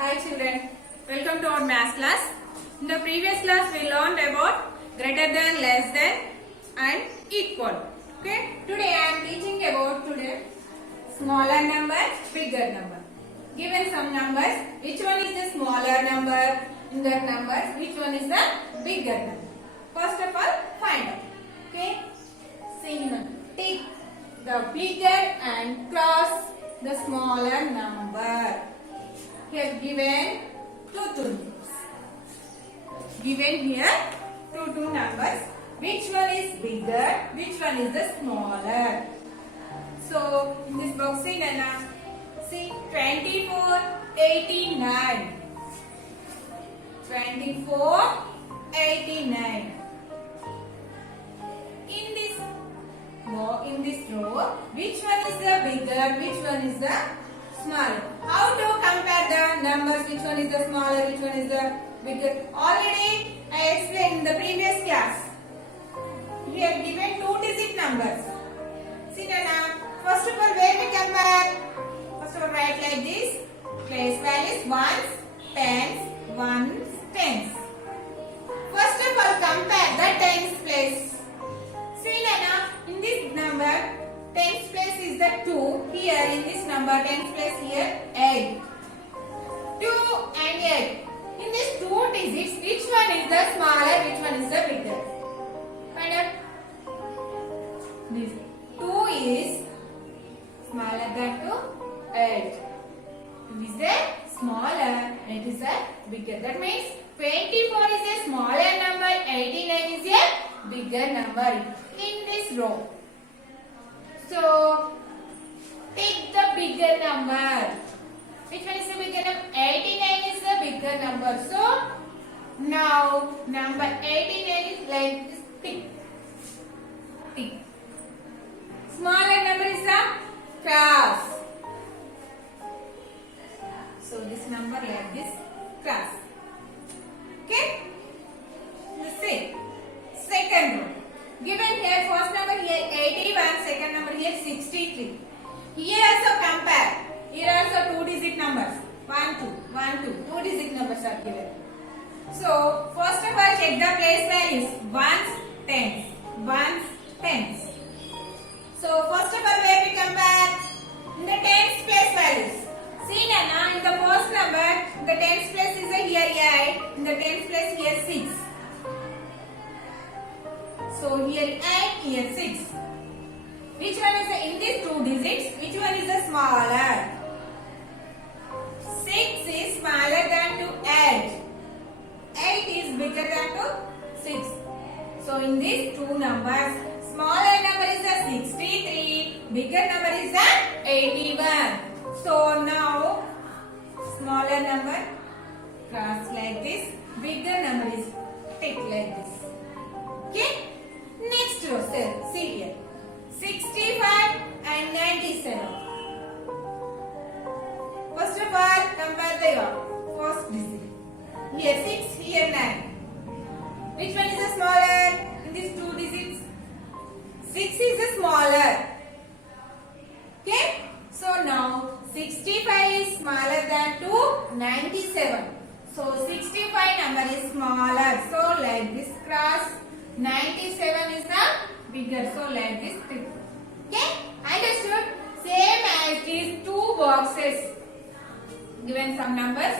Hi children, welcome to our math class. In the previous class we learned about greater than, less than and equal. Okay, today I am teaching about smaller number, bigger number. Given some numbers, which one is the smaller number in that numbers, which one is the bigger number. First of all, find out. Okay, take the bigger and cross the smaller number. Here given two numbers. Given here two numbers. Which one is bigger? Which one is the smaller? So in this box, see 24, 89. 24, 89. In this row, which one is the bigger? Which one is the smaller? How to compare the numbers? Which one is the smaller? Which one is the bigger? Already I explained in the previous class. We have given 2-digit numbers. See now, first of all, where we compare? First of all, write like this. Place values ones, tens, ones, tens. First of all, compare the tens place. See now, in this number, tens place is the 2. Here in this number, tens place here 8. 2 and 8. In these 2 digits, which one is the smaller? Which one is the bigger? Find out. This 2 is smaller than 2. 8. This is the smaller. It is the bigger. That means 24 is a smaller number. 89 is a bigger number in this row. So, take the bigger number. Which one is the bigger number? 89 is the bigger number. So, now number 89 is like this tick. Tick. Smaller number is the cross. So, this number like this cross. Okay? Let's see. Second row. Given here, first number here 81, second number here 63. Here also compare. Here also 2-digit numbers. 1, 2, 1, 2. 2-digit numbers are given. So, first of all, check the place values. Ones, tens. Ones, tens. So, first of all, where we compare? In the tens place values. See Nana, in the first number, the tens place is here 8. In the tens place here 6. So here 8, here 6. Which one is in these 2 digits? Which one is the smaller? 6 is smaller than to 8. 8 is bigger than to 6. So in these 2 numbers, smaller number is the 63. Bigger number is the 81. So now smaller number cross like this. Bigger number is tick like this. Okay. Next row, see here. 65 and 97. First of all, compare the first digit. Here 6, here 9. Which one is the smaller in these 2 digits? 6 is the smaller. Okay? So now 65 is smaller than 97. So 65 number is smaller. So like this cross. 97 is the bigger, so like this. Okay, understood? Same as these 2 boxes. Given some numbers,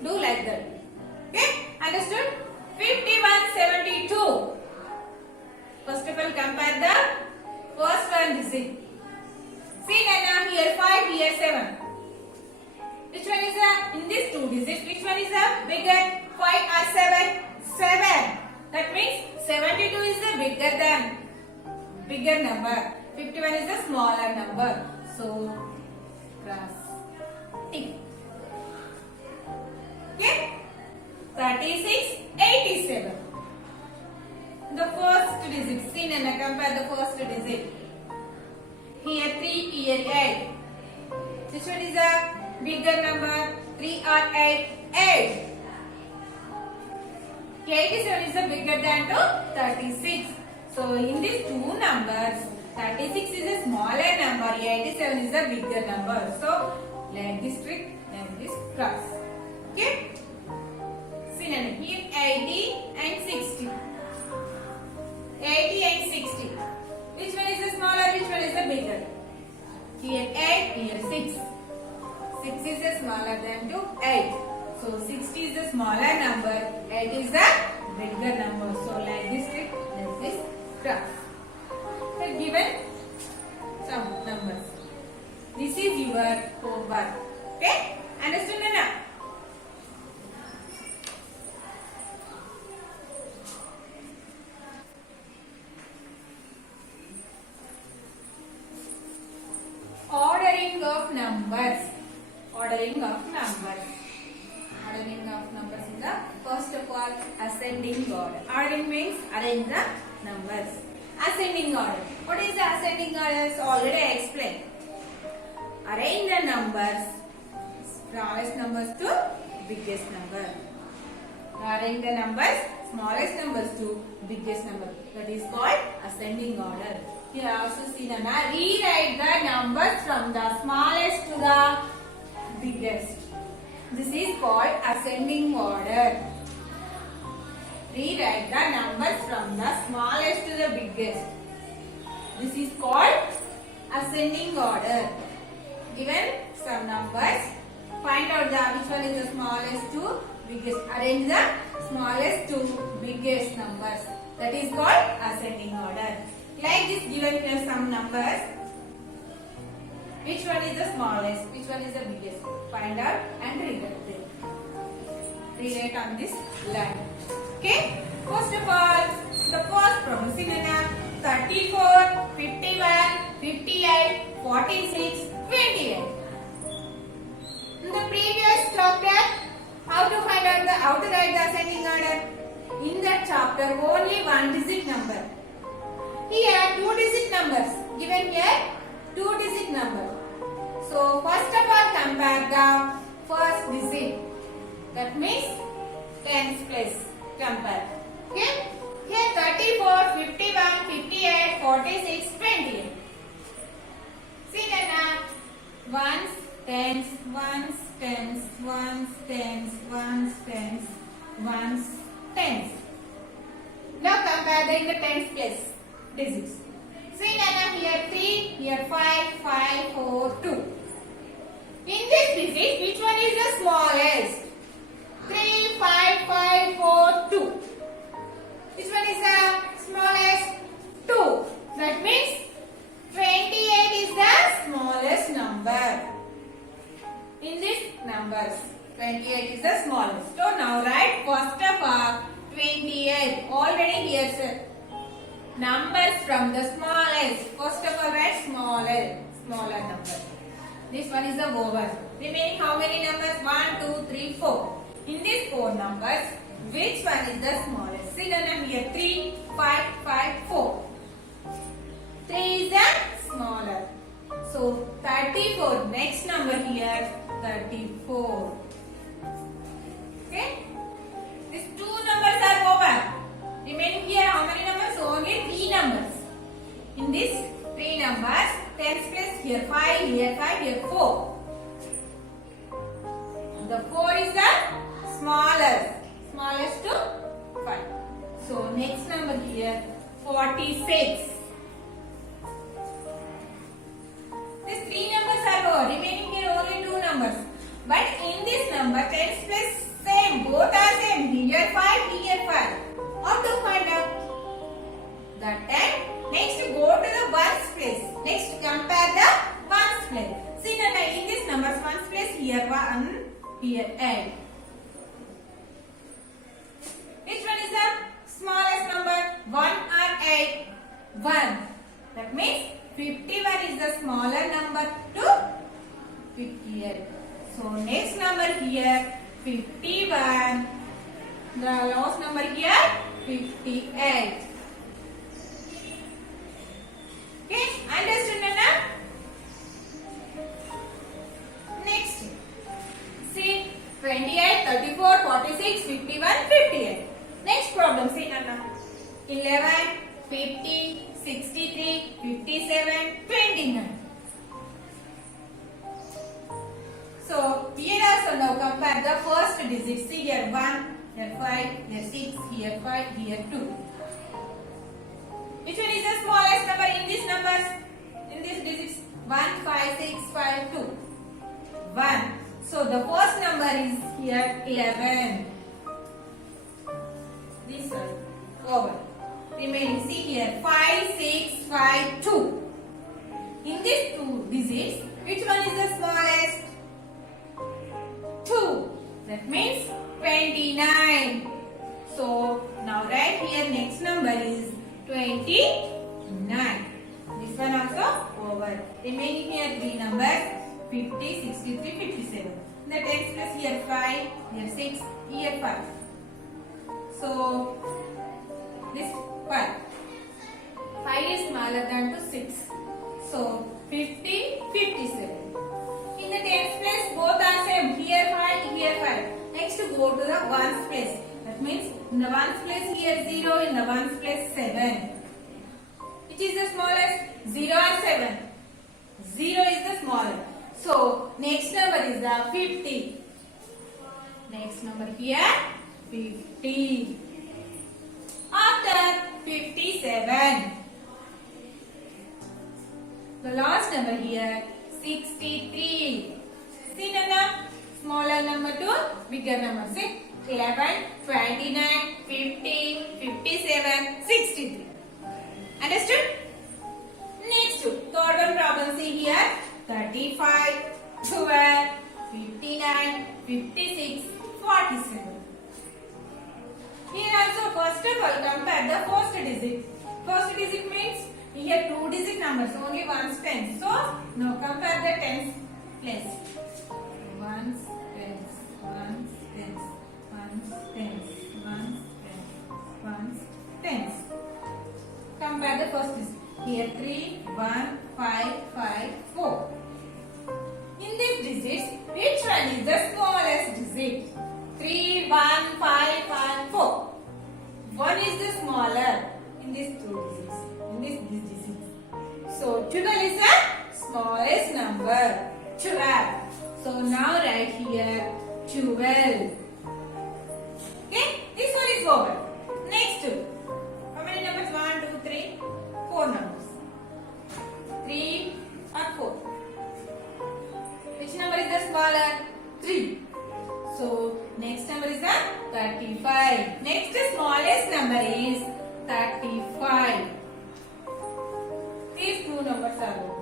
do like that. Okay, understood? 51, 72. First of all, compare the first one digit. See Nana, here 5, here 7. Which one is the, in these 2 digits, which one is the bigger? 5 or 7? 7. That means 72 is the bigger number. 51 is the smaller number. So, cross. Tick. Okay? 36, 87. The first digit. See Nana, compare the first digit. Here 3, here 8. Which one is the bigger number? 3 or 8? 8. 87 is the bigger than to 36. So in these 2 numbers, 36 is a smaller number, 87 is the bigger number. So like this trick, like this cross. Okay. See now here 80 and 60. 80 and 60. Which one is the smaller? Which one is the bigger? Here 8, here 6. 6 is the smaller than to 8. So 60 is the smaller number, 8 is the bigger number. So like this trick, like this graph. So given some numbers. This is your homework. Okay? Understood now? Ordering of numbers. Ordering of numbers. Ordering of numbers in the first of all ascending order. Ordering means arrange the numbers. Ascending order. What is the ascending order? So already I explained. Arrange the numbers, smallest numbers to biggest number. Arrange the numbers, smallest numbers to biggest number. That is called ascending order. Here also see the rewrite the numbers from the smallest to the biggest. This is called ascending order. Rewrite the numbers from the smallest to the biggest. This is called ascending order. Given some numbers, find out which one is the smallest to biggest. Arrange the smallest to biggest numbers. That is called ascending order. Like this, given here some numbers. Which one is the smallest? Which one is the biggest? Find out and rewrite them. Rewrite on this line. Okay? First of all, the first problem. See now, 34, 51, 58, 46, 28. In the previous chapter, how to find out how to write the ascending order? In that chapter, only one digit number. Here, two digit numbers. Given here, two digit number. So, first of all, compare the first digit. That means tens place. Compare. Okay? Here, 34, 51, 58, 46, 28. See that ones, tens, ones, tens, ones, tens, ones, tens, ones, tens. Now compare the in the tens place digits. See that here 3, here 5, 5, 4, 2. In this digit, which one is the smallest? 3, 5, 5, 4, 2. Which one is the smallest? 2. That means 28 is the smallest number. In these numbers, 28 is the smallest. So now write first of all 28. Already here sir. Numbers from the smallest. First of all write smaller number. This one is the over. Remaining how many numbers? 1, 2, 3, 4. In these 4 numbers, which one is the smallest? See the number here 3, 5, 5, 4. 3 is the smaller. So 34. Next number here 34. Okay? These 2 numbers are over. Remaining here how many numbers? Only 3 numbers. In these 3 numbers, tens place here 5, here 5, here 4. The 4 is the smallest to 5. So next number here 46. These 3 numbers are over. Remaining here only 2 numbers. But in this number, tens place same. Both are same. Here 5, here 5. How to find out? The 10. Next go to the ones place. Next compare the ones place. See that in this numbers ones place here 1, here 8. Which one is the smallest number? 1 or 8? 1. That means 51 is the smaller number to 58. So next number here 51. The last number here 58. Okay, understood now? Next. See 28, 34, 46, 51, 58. Next problem. See Nana. 11, 50, 63, 57, 29. So here also now compare the first digits. See here 1, here 5, here 6, here 5, here 2. Which one is the smallest number in these numbers? In these digits? 1, 5, 6, 5, 2. 1. So the first number is here 11. This one over. Remaining, see here 5, 6, 5, 2. In these two digits, which one is the smallest? 2. That means 29. So now write here next number is 29. This one also over. Remaining here 3 numbers 50, 63, 57. The tens place here 5, here 6, here 5. So this 5. 5 is smaller than to 6. So 50, 57. In the tens place both are same. Here 5, here 5. Next go to the ones place. That means in the ones place here 0, in the ones place 7. Which is the smallest? 0 or 7? 0 is the smaller. So next number is the 50. Next number here 50. After 57. The last number here 63. See Nana? Smaller number to bigger number. See 11, 29, 50, 57, 63. Understood? Next third one problem. See here 35, 12, 59, 56, 47. Here also first of all compare the first digit. First digit means here 2 digit numbers, only ones tens. So now compare the tens place. Ones, tens, ones, tens, ones, tens, ones, tens, ones, tens. Compare the first digit. Here 3, 1, 5, 5, 4. In these digits, which one is the smallest digit? 3, 1, 5, 5, 4. One is the smaller in these two digits. In these digits. So 12 is the smallest number. 12. So now write here 12. Okay? This one is over. Next two. How many numbers? 1, 2, 3, 4 numbers. 3 or 4. Which number is the smaller? 3. So next number is the 35. Next smallest number is 35. These two numbers are over.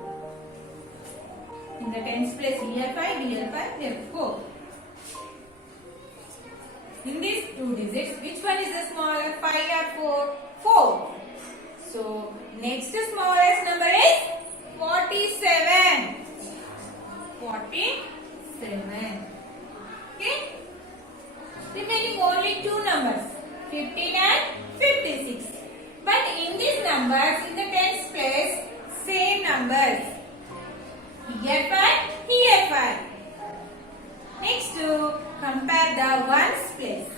In the tens place here 5, here 5, here 4. In these two digits, which one is the smaller? 5 or 4? 4. So next smallest number is 47. 47. Okay? Remaining only two numbers, 15 and 56. But in these numbers, in the tens place, same numbers. Here 5, here 5. Next to compare the ones place.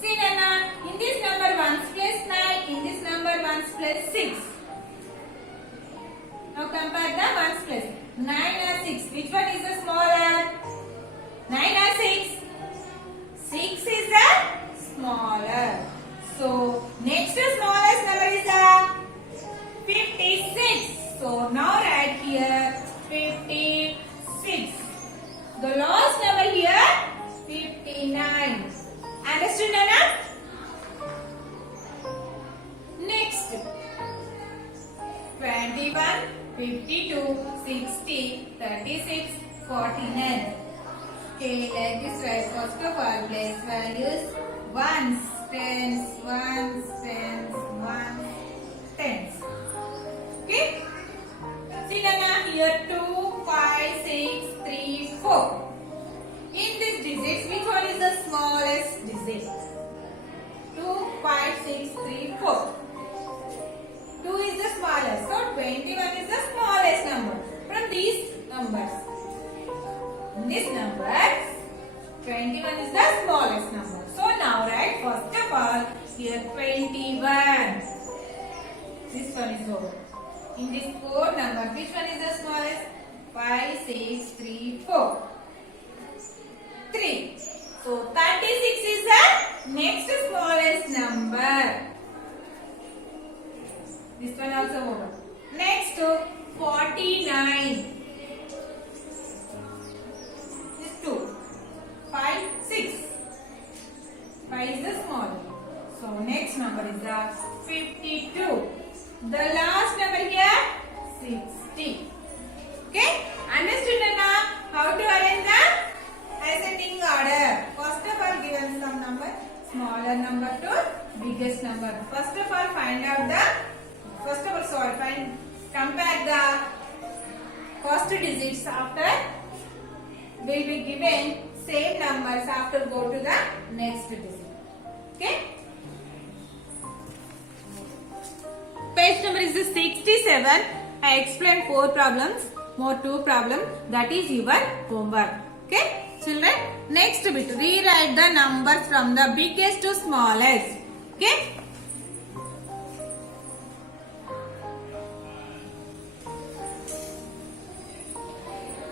See Nana, in this number ones place 9, in this number ones place 6. Now compare the ones place. 9 or 6. Which one is the smaller? 9 or 6? 6 is the smaller. So next smallest number is the 56. So now write here 56. The last number here 59. Understood Nana? Next 21, 52, 60, 36, 49. Okay, like this right. First of all, place values ones, tens, ones, tens, ones, tens. Okay? See Nana, here 2, 5, 6, 3, 4. In these digits, which one is the smallest digit? 2, 5, 6, 3, 4. 2 is the smallest. So 21 is the smallest number from these numbers. In these numbers, 21 is the smallest number. So now write first of all here 21. This one is over. In these 4 numbers, which one is the smallest? 5, 6, 3, 4. 3. So 36 Next smallest number. This one also over. Next 49. This 2. 5, 6. 5 is the small. So next number is the 52. The last number here 60. Okay? Understood Anna? How to arrange the ascending order? First of all, given some number, smaller number to biggest number. First of all, compare the first digits after will be given same numbers after go to the next digit. Okay? Page number is 67. I explained 4 problems, more 2 problems. That is your homework. Okay, children. Next bit, rewrite the numbers from the biggest to smallest. Okay.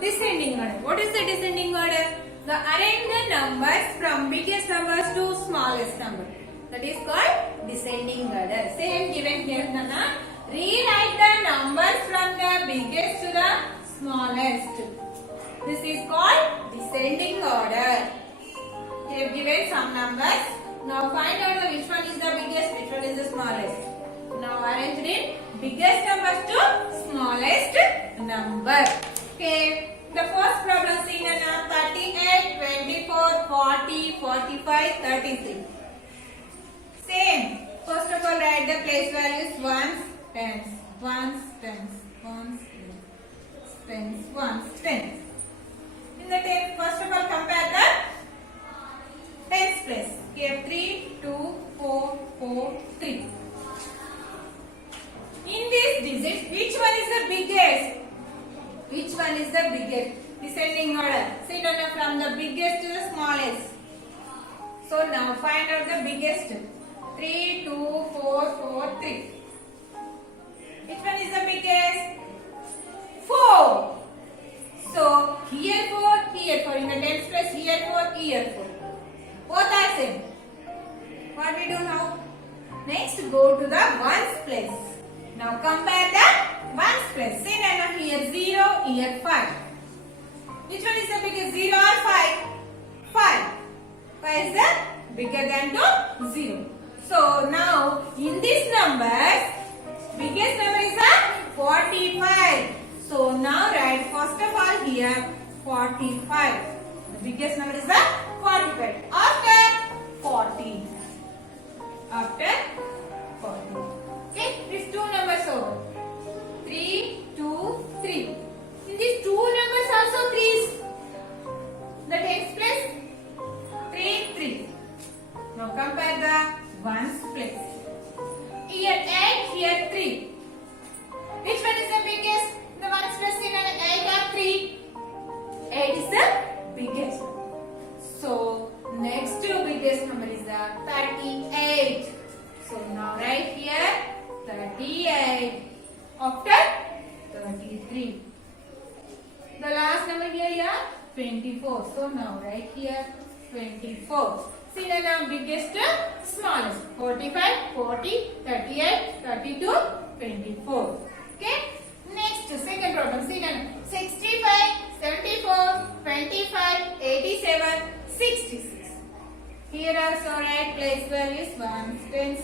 Descending order. What is the descending order? The arrange the numbers from biggest numbers to smallest number. That is called descending order. Same given here, Nana. Rewrite the numbers from the biggest to the smallest. This is called descending order. We have given some numbers. Now find out which one is the biggest, which one is the smallest. Now arrange it biggest numbers to smallest number. Okay. The first problem seen in 38, 24, 40, 45, 33. Same. First of all, write the place values ones, tens, ones, tens, ones, tens, ones, tens. In the tens, first of all, compare the tens place. Here 3, 2, 4, 4, 3. In these digits, which one is the biggest? Which one is the biggest? Descending order. See now from the biggest to the smallest. So now find out the biggest. 3, 2, 4, 4, 3. Which one is the biggest? 4. So here 4, here 4. In the tens place, here 4, here 4. Both are same. What we do now? Next go to the ones place. Now compare the ones place. See now here 0, here 5. Which one is the biggest? 0 or 5? 5. 5 is the bigger than to 0. So now in these numbers, biggest number is the 45. So now write first of all here 45. The biggest number is the 45. After 40. After 40. Okay, these two numbers over. 3, 2, 3. In these two numbers also 3's. The tens place 3, 3. Now compare the ones place. Here 8, here 3. Which one is the biggest? The ones place in 8 or 3? 8 is the biggest. So next to biggest number is the 38. So now write here 38. After 33. The last number here 24. So now write here 24. See the now biggest to smallest. 45, 40, 38, 32, 24. Okay. Next second problem. See the 65, 74, 25, 87, 66. Here also write place values ones, tens,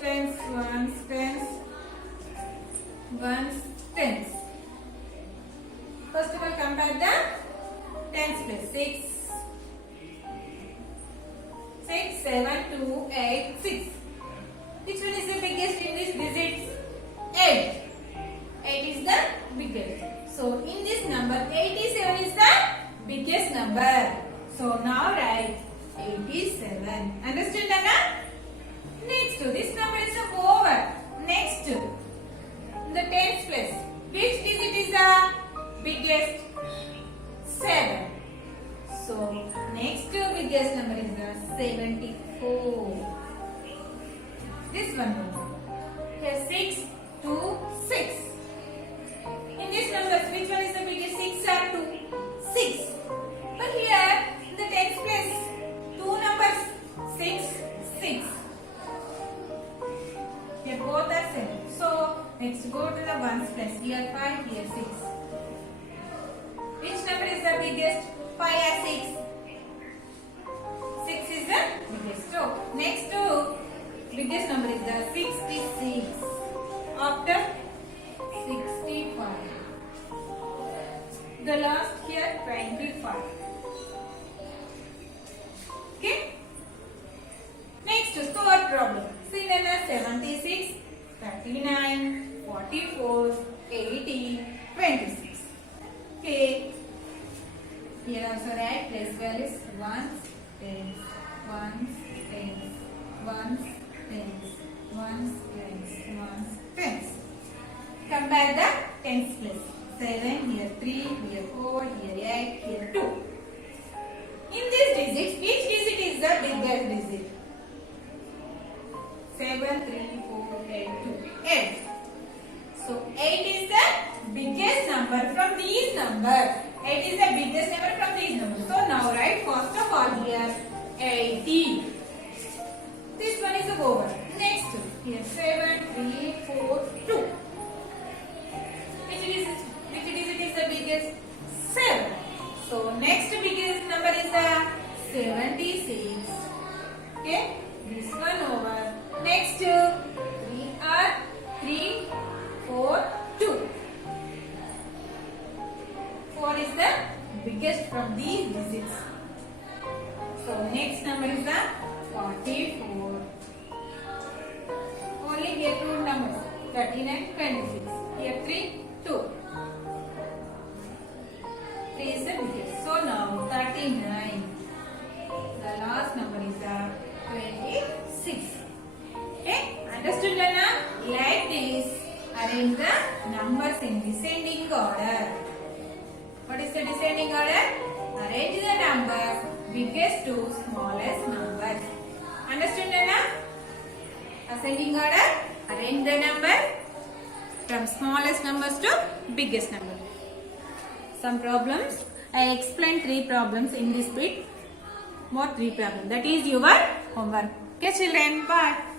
tens, ones, tens, ones, tens. First of all, compare the tens place. 6, 7, 2, 8, 6. Which one is the biggest in these digits? 8. 8 is the biggest. So in this number, 87 is the biggest number. So now write 87. Understood, Anna? Next, this number is over. Next, the tens place. Which digit is the biggest? 7. So next biggest number is the 74. This one. Here 6, 2, 6. In this number, which one is the biggest? 6 or 2? 6. But here in the tens place, two numbers 6 39, 44, 80, 26. Okay. Here also write place values ones, tens, ones, tens, ones, tens, ones, tens, ones, tens. Compare the tens place. 7, here 3, here 4, here 8, here 2. In these digits, which digit is the biggest digit? 7, 3, 4, 8, 2. 8. So 8 is the biggest number from these numbers. 8 is the biggest number from these numbers. So now write first of all here 80. This one is over. Next here 7, 3, 4, 2. Which digit is the biggest? 7. So next biggest number is the 76. Okay, this one over. Next 3 are 3, 4, 2. 4 is the biggest from these digits. So next number is the 44. Only here two numbers 13 and 26. Here 3, 2. 3 is the biggest. So now 39. The last number is the 26. Okay, understood Anna? Like this, arrange the numbers in descending order. What is the descending order? Arrange the numbers biggest to smallest numbers. Understood Anna? Ascending order, arrange the number from smallest numbers to biggest number. Some problems. I explained 3 problems in this bit. More 3 problems. That is your homework. Okay children, bye.